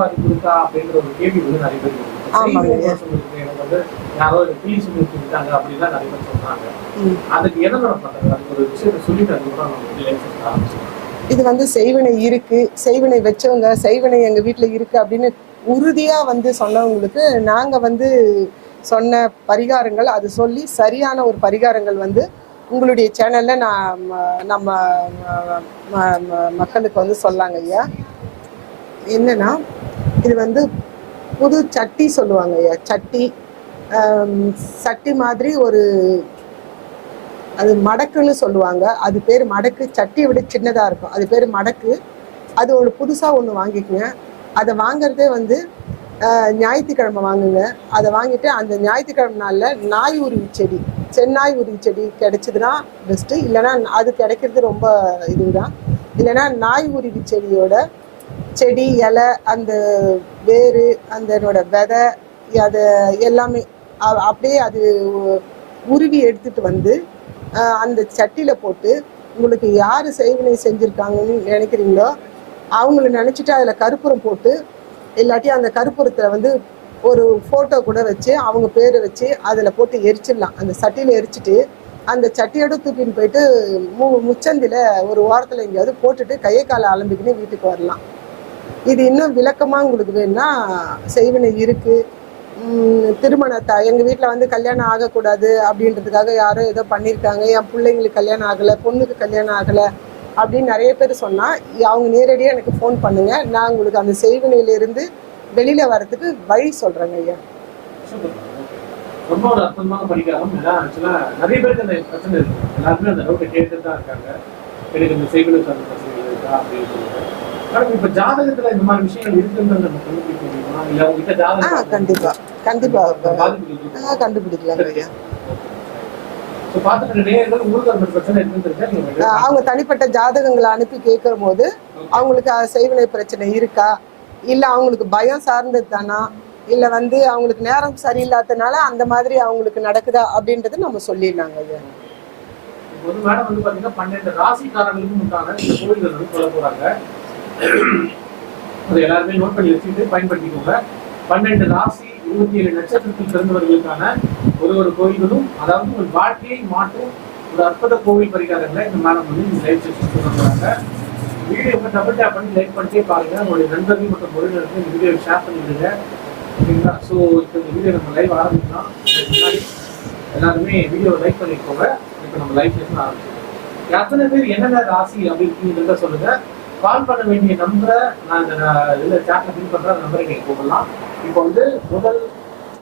பாதிப்பு இருக்கா அப்படின்ற ஒரு கேள்வி வந்து நிறைய பேர் எனக்கு வந்து யாரோ கிளி சொல்லி வச்சுக்கிட்டாங்க அப்படின்னா நிறைய பேர் சொல்றாங்க. அதுக்கு என்ன பண்றாங்க? அதுக்கு ஒரு விஷயத்த சொல்லிட்டு அதுக்கப்புறம் நம்ம வந்து லைஃப் ஆரம்பிச்சோம். இது வந்து செய்வினை இருக்கு, செய்வினை வச்சவங்க செய்வினை எங்க வீட்டுல இருக்கு அப்படின்னு உறுதியா வந்து சொன்னவங்களுக்கு நாங்க வந்து சொன்ன பரிகாரங்கள், அது சொல்லி சரியான ஒரு பரிகாரங்கள் வந்து உங்களுடைய சேனல்ல நான் நம்ம மக்களுக்கு வந்து சொல்லாங்க ஐயா. என்னன்னா, இது வந்து புது சட்டி சொல்லுவாங்க ஐயா. சட்டி சட்டி மாதிரி ஒரு, அது மடக்குன்னு சொல்லுவாங்க. அது பேர் மடக்கு. சட்டியை விட சின்னதா இருக்கும், அது பேர் மடக்கு. அது ஒரு புதுசா ஒன்று வாங்கிக்குங்க. அதை வாங்குறதே வந்து ஞாயிற்றுக்கிழமை வாங்குங்க. அதை வாங்கிட்டு அந்த ஞாயிற்றுக்கிழமை நாளில் நாய் உருவி செடி, செந்நாய் உருவி செடி கிடைச்சதுன்னா பெஸ்ட்டு. இல்லைன்னா அது கிடைக்கிறது ரொம்ப இதுதான். இல்லைன்னா நாய் உருவி செடியோட செடி, இலை, அந்த வேறு, அதனோட விதை, அது எல்லாமே அப்படியே அது உருவி எடுத்துட்டு வந்து அந்த சட்டியில் போட்டு உங்களுக்கு யார் செய்வினை செஞ்சுருக்காங்கன்னு நினைக்கிறீங்களோ அவங்கள நினச்சிட்டு அதில் கற்பூரம் போட்டு, இல்லாட்டி அந்த கற்பூரத்தில் வந்து ஒரு ஃபோட்டோ கூட வச்சு அவங்க பேரை வச்சு அதில் போட்டு எரிச்சிடலாம். அந்த சட்டியில் எரிச்சிட்டு அந்த சட்டியோட தூக்கின்னு போயிட்டு முச்சந்தில் ஒரு ஓரத்தில் எங்கேயாவது போட்டுட்டு கையை காலை அலம்பிக்கின்னு வீட்டுக்கு வரலாம். இது இன்னும் விளக்கமாக உங்களுக்கு வேணும்னா, செய்வினை இருக்குது, எங்கள் வீட்டில் வந்து கல்யாணம் ஆகக்கூடாது அப்படின்றதுக்காக யாரோ ஏதோ பண்ணியிருக்காங்க, என் பிள்ளைங்களுக்கு கல்யாணம் ஆகலை, பொண்ணுக்கு கல்யாணம் ஆகலை அப்படின்னு நிறைய பேர் சொன்னால் அவங்க நேரடியாக எனக்கு ஃபோன் பண்ணுங்கள். நான் உங்களுக்கு அந்த செய்வினையிலேருந்து வெளியில் வரத்துக்கு வழி சொல்கிறேங்க ஐயா. ரொம்ப ஒரு அற்புதமான பரிகாரம். நிறைய பேருக்கு அந்த பிரச்சனை இருக்கு, எல்லாருமே அந்த டவுட்டை கேட்டு தான் இருக்காங்க. எனக்கு இந்த செய்வினை சார்ந்த பிரச்சனைகள் இருக்கா அப்படின்னு சொல்லிட்டு. இப்ப ஜாதகத்துல இந்த மாதிரி விஷயங்கள் இருக்குன்றது நம்ம கண்டுபிடிக்க முடியுமா? இல்ல உங்ககிட்ட ஜாதகம் கண்டிப்பா கண்டுபிடிக்கலாம் ஐயா. அவங்க தனிப்பட்ட ஜாதகங்களை அனுப்பி கேட்கிற போது அவங்களுக்கு செய்வினை பிரச்சனை இருக்கா, இல்ல அவங்களுக்கு பயம் சார்ந்தது தானா, இல்ல வந்து அவங்களுக்கு நேரம் சரியில்லாதனால அந்த மாதிரி அவங்களுக்கு நடக்குதா அப்படின்றது நம்ம சொல்லிடலாங்க ஐயா. மேடம் வந்து பாத்தீங்கன்னா 12 ராசிக்காரர்களுக்கும் உண்டான இந்த கோயில்கள் வந்து சொல்ல போறாங்க. அது எல்லாருமே நோட் பண்ணி வச்சுட்டு பயன்படுத்திக்கோங்க. 12 ராசி 27 நட்சத்திரத்தில் பிறந்தவர்களுக்கான ஒரு கோயில்களும், அதாவது ஒரு வாழ்க்கையை மாற்றும் ஒரு அற்புத கோவில் பரிகாரங்களை இந்த மேடம் வந்து இந்த லைவ் செஷன் சொல்றாங்க. வீடியோ டபுள் டேப் பண்ணி லைக் பண்ணிட்டே பாருங்க. உங்களுடைய நண்பர்கள் மற்றும் உறவினருக்கு இந்த வீடியோ ஷேர் பண்ணிவிடுங்க. ஓகேங்களா? ஸோ இப்போ இந்த வீடியோ நம்ம லைவ் ஆரம்பிக்கலாம். முன்னாடி எல்லாருமே வீடியோ லைக் பண்ணிக்கோங்க. இப்போ நம்ம லைவ் செஷன் ஆரம்பிச்சிருக்கோம். எத்தனை பேர் என்னென்ன ராசி அப்படின்னு சொல்லுங்க. கால் பண்ண வேண்டிய நம்பரை நான் இந்த இதில் சேட்டில் ஃபில் பண்ணுற நம்பரை நீங்கள் கூப்பிடலாம். இப்போ வந்து முதல்